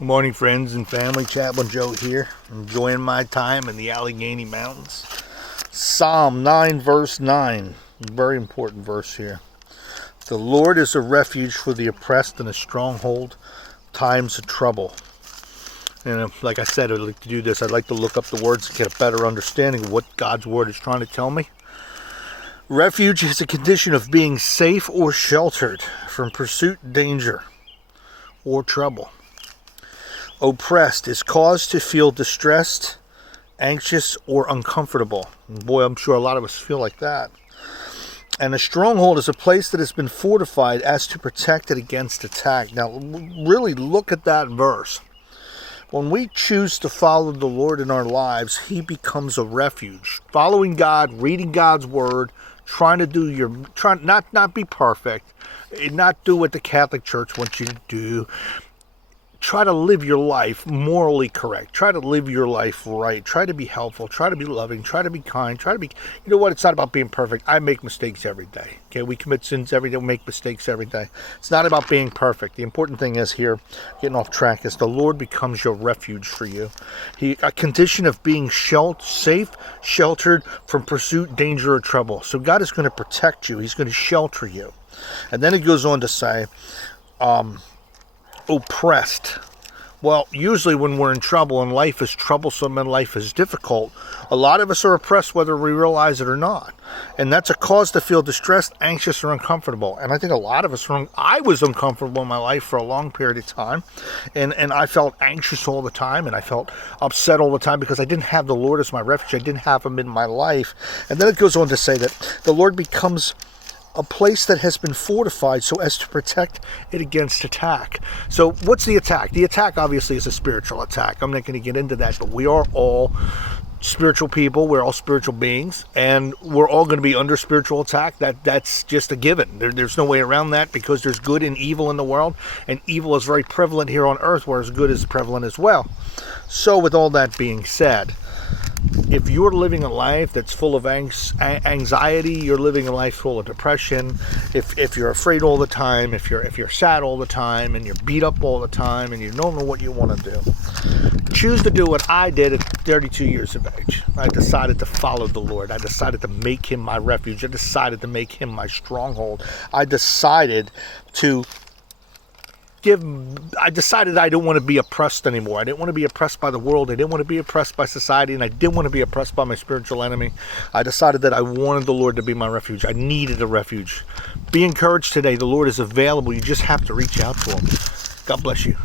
Good morning, friends and family. Chaplain Joe here, enjoying my time in the Allegheny Mountains. Psalm 9, verse 9. Very important verse here. The Lord is a refuge for the oppressed and a stronghold times of trouble. And like I said, I'd like to do this. I'd like to look up the words to get a better understanding of what God's word is trying to tell me. Refuge is a condition of being safe or sheltered from pursuit, danger, or trouble. Oppressed is caused to feel distressed, anxious, or uncomfortable. And boy, I'm sure a lot of us feel like that. And a stronghold is a place that has been fortified as to protect it against attack. Now, really look at that verse. When we choose to follow the Lord in our lives, He becomes a refuge. Following God, reading God's Word, trying not be perfect, not do what the Catholic Church wants you to do. Try to live your life morally correct. Try to live your life right. Try to be helpful. Try to be loving. Try to be kind. Try to be, you know what? It's not about being perfect. I make mistakes every day. Okay, we commit sins every day. We make mistakes every day. It's not about being perfect. The important thing is here, getting off track, is the Lord becomes your refuge for you. A condition of being safe, sheltered from pursuit, danger, or trouble. So God is going to protect you. He's going to shelter you. And then it goes on to say, oppressed. Well, usually when we're in trouble and life is troublesome and life is difficult, a lot of us are oppressed whether we realize it or not. And that's a cause to feel distressed, anxious, or uncomfortable. And I think a lot of us I was uncomfortable in my life for a long period of time. And I felt anxious all the time, and I felt upset all the time because I didn't have the Lord as my refuge. I didn't have Him in my life. And then it goes on to say that the Lord becomes a place that has been fortified so as to protect it against attack. So what's the attack? The attack obviously is a spiritual attack. I'm not going to get into that, but we are all spiritual people. We're all spiritual beings, and we're all going to be under spiritual attack. That's just a given. There's no way around that, because there's good and evil in the world, and evil is very prevalent here on earth, whereas good is prevalent as well. So with all that being said, if you're living a life that's full of anxiety, you're living a life full of depression, if you're afraid all the time, if you're sad all the time, and you're beat up all the time, and you don't know what you want to do, choose to do what I did at 32 years of age. I decided to follow the Lord. I decided to make Him my refuge. I decided to make Him my stronghold. I decided I decided I didn't want to be oppressed anymore. I didn't want to be oppressed by the world. I didn't want to be oppressed by society, and I didn't want to be oppressed by my spiritual enemy. I decided that I wanted the Lord to be my refuge. I needed a refuge. Be encouraged today. The Lord is available. You just have to reach out to Him. God bless you.